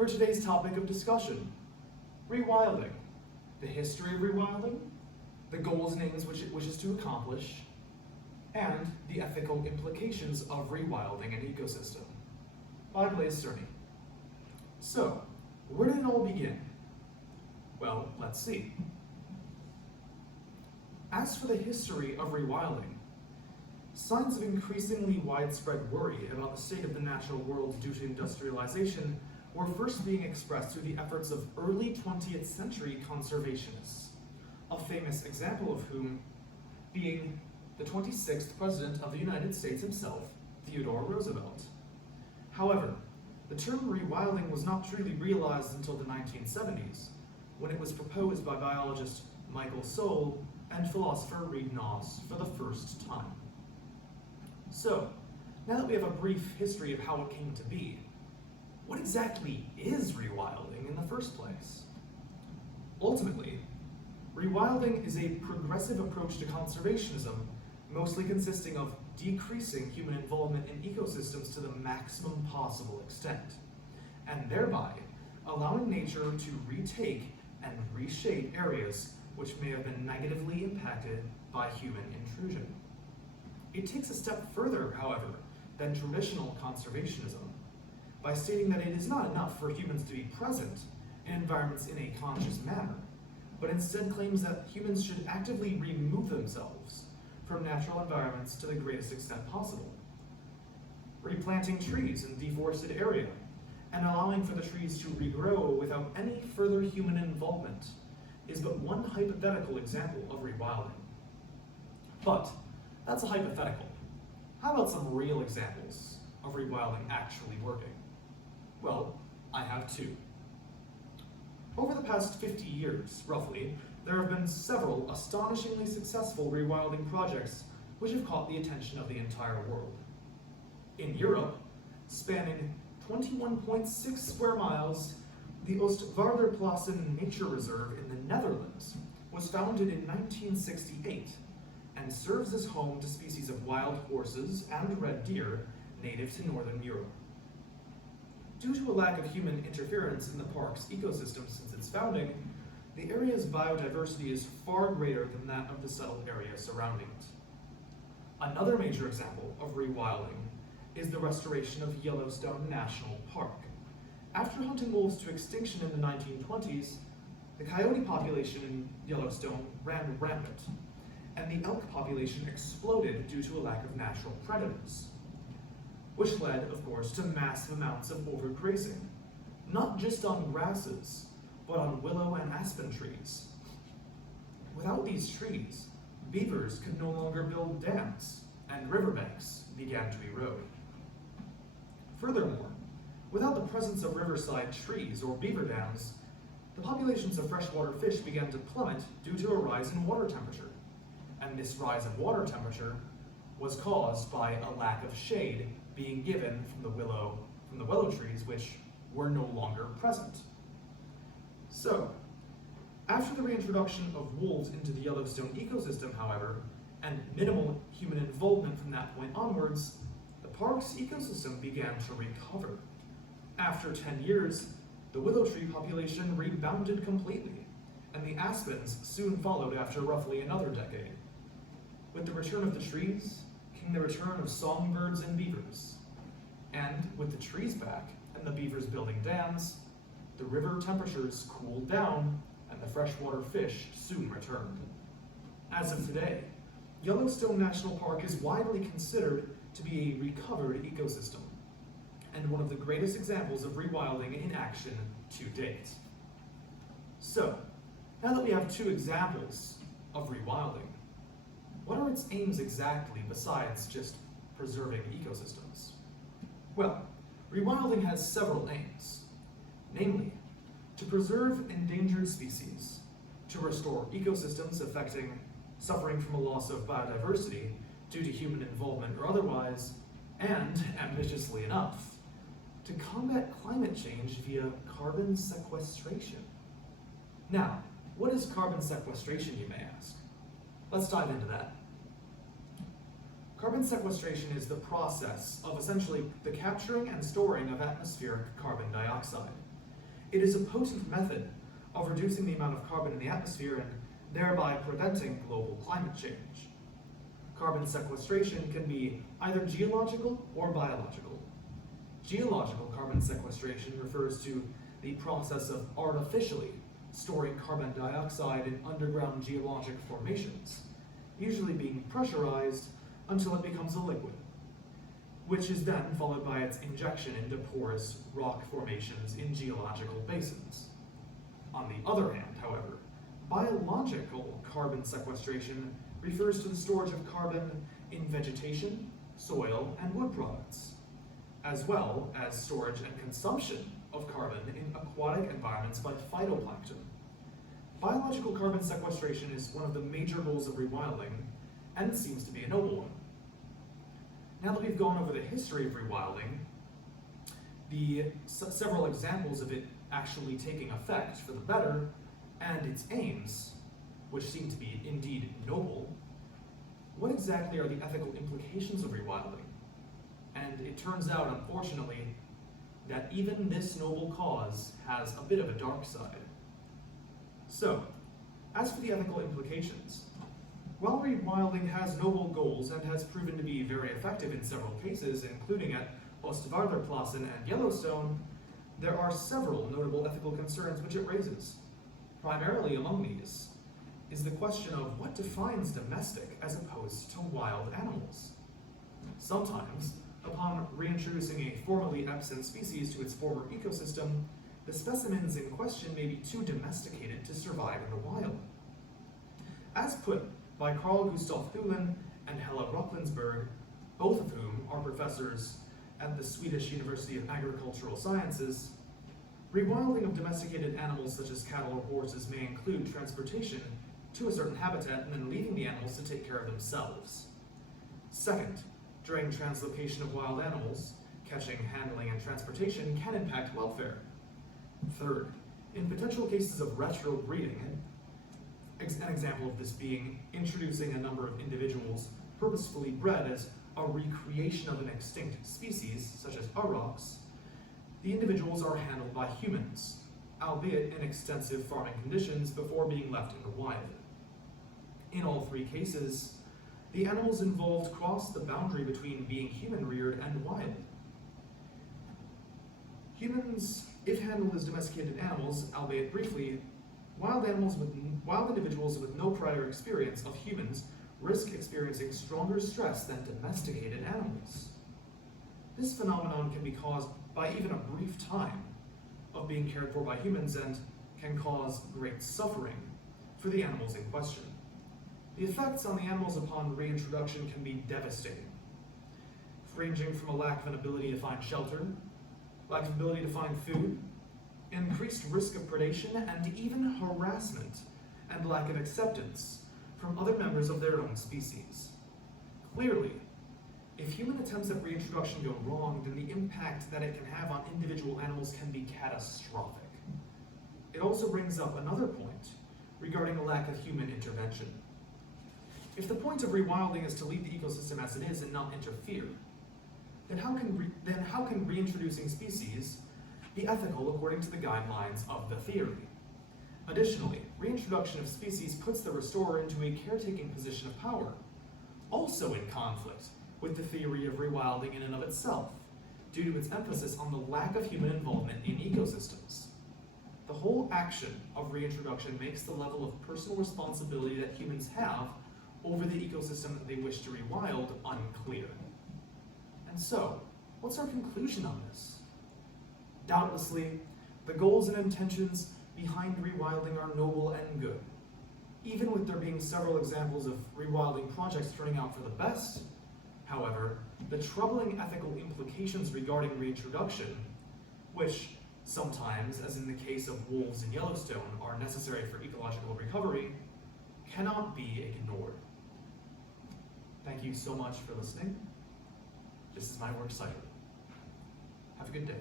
for today's topic of discussion, rewilding, the history of rewilding, the goals and aims which it wishes to accomplish, and the ethical implications of rewilding an ecosystem, by Blaise Cerny. So, where did it all begin? Well, let's see. As for the history of rewilding, signs of increasingly widespread worry about the state of the natural world due to industrialization were first being expressed through the efforts of early 20th century conservationists, a famous example of whom being the 26th President of the United States himself, Theodore Roosevelt. However, the term rewilding was not truly realized until the 1970s, when it was proposed by biologist Michael Soule and philosopher Reid Noss for the first time. So, now that we have a brief history of how it came to be, what exactly is rewilding in the first place? Ultimately, rewilding is a progressive approach to conservationism, mostly consisting of decreasing human involvement in ecosystems to the maximum possible extent, and thereby allowing nature to retake and reshape areas which may have been negatively impacted by human intrusion. It takes a step further, however, than traditional conservationism, by stating that it is not enough for humans to be present in environments in a conscious manner, but instead claims that humans should actively remove themselves from natural environments to the greatest extent possible. Replanting trees in deforested area, and allowing for the trees to regrow without any further human involvement, is but one hypothetical example of rewilding. But that's a hypothetical. How about some real examples of rewilding actually working? Well, I have two. Over the past 50 years, roughly, there have been several astonishingly successful rewilding projects which have caught the attention of the entire world. In Europe, spanning 21.6 square miles, the Oostvaarderplassen Nature Reserve in the Netherlands was founded in 1968 and serves as home to species of wild horses and red deer native to northern Europe. Due to a lack of human interference in the park's ecosystem since its founding, the area's biodiversity is far greater than that of the settled area surrounding it. Another major example of rewilding is the restoration of Yellowstone National Park. After hunting wolves to extinction in the 1920s, the coyote population in Yellowstone ran rampant, and the elk population exploded due to a lack of natural predators, which led, of course, to massive amounts of overgrazing, not just on grasses, but on willow and aspen trees. Without these trees, beavers could no longer build dams, and riverbanks began to erode. Furthermore, without the presence of riverside trees or beaver dams, the populations of freshwater fish began to plummet due to a rise in water temperature. And this rise in water temperature was caused by a lack of shade being given from the willow trees, which were no longer present. So, after the reintroduction of wolves into the Yellowstone ecosystem, however, and minimal human involvement from that point onwards, the park's ecosystem began to recover. After 10 years, the willow tree population rebounded completely, and the aspens soon followed after roughly another decade. With the return of the trees came the return of songbirds and beavers. And with the trees back and the beavers building dams, the river temperatures cooled down and the freshwater fish soon returned. As of today, Yellowstone National Park is widely considered to be a recovered ecosystem, and one of the greatest examples of rewilding in action to date. So, now that we have two examples of rewilding, what are its aims exactly besides just preserving ecosystems? Well, rewilding has several aims, namely, to preserve endangered species, to restore ecosystems suffering from a loss of biodiversity due to human involvement or otherwise, and, ambitiously enough, to combat climate change via carbon sequestration. Now, what is carbon sequestration, you may ask? Let's dive into that. Carbon sequestration is the process of essentially the capturing and storing of atmospheric carbon dioxide, It is a potent method of reducing the amount of carbon in the atmosphere and thereby preventing global climate change. Carbon sequestration can be either geological or biological. Geological carbon sequestration refers to the process of artificially storing carbon dioxide in underground geologic formations, usually being pressurized until it becomes a liquid, which is then followed by its injection into porous rock formations in geological basins. On the other hand, however, biological carbon sequestration refers to the storage of carbon in vegetation, soil, and wood products, as well as storage and consumption of carbon in aquatic environments by phytoplankton. Biological carbon sequestration is one of the major goals of rewilding, and seems to be a noble one. Now that we've gone over the history of rewilding, the several examples of it actually taking effect for the better, and its aims, which seem to be indeed noble, what exactly are the ethical implications of rewilding? And it turns out, unfortunately, that even this noble cause has a bit of a dark side. So, as for the ethical implications, while rewilding has noble goals and has proven to be very effective in several cases, including at Ostvaarderplassen and Yellowstone, there are several notable ethical concerns which it raises. Primarily among these is the question of what defines domestic as opposed to wild animals. Sometimes, upon reintroducing a formerly absent species to its former ecosystem, the specimens in question may be too domesticated to survive in the wild. As put by Carl Gustav Thulin and Hella Rocklandsberg, both of whom are professors at the Swedish University of Agricultural Sciences, rewilding of domesticated animals such as cattle or horses may include transportation to a certain habitat and then leaving the animals to take care of themselves. Second, during translocation of wild animals, catching, handling, and transportation can impact welfare. Third, in potential cases of retrobreeding, an example of this being introducing a number of individuals purposefully bred as a recreation of an extinct species, such as aurochs, the individuals are handled by humans, albeit in extensive farming conditions before being left in the wild. In all three cases, the animals involved cross the boundary between being human-reared and wild. Humans, if handled as domesticated animals, albeit briefly, wild individuals with no prior experience of humans risk experiencing stronger stress than domesticated animals. This phenomenon can be caused by even a brief time of being cared for by humans and can cause great suffering for the animals in question. The effects on the animals upon reintroduction can be devastating, ranging from a lack of an ability to find shelter, lack of ability to find food, increased risk of predation, and even harassment and lack of acceptance from other members of their own species. Clearly, if human attempts at reintroduction go wrong, then the impact that it can have on individual animals can be catastrophic. It also brings up another point regarding a lack of human intervention. If the point of rewilding is to leave the ecosystem as it is and not interfere, then how can reintroducing species be ethical according to the guidelines of the theory? Additionally, reintroduction of species puts the restorer into a caretaking position of power, also in conflict with the theory of rewilding in and of itself, due to its emphasis on the lack of human involvement in ecosystems. The whole action of reintroduction makes the level of personal responsibility that humans have over the ecosystem that they wish to rewild unclear. And so, what's our conclusion on this? Doubtlessly, the goals and intentions behind rewilding are noble and good. Even with there being several examples of rewilding projects turning out for the best, however, the troubling ethical implications regarding reintroduction, which sometimes, as in the case of wolves in Yellowstone, are necessary for ecological recovery, cannot be ignored. Thank you so much for listening. This is my works cited. Have a good day.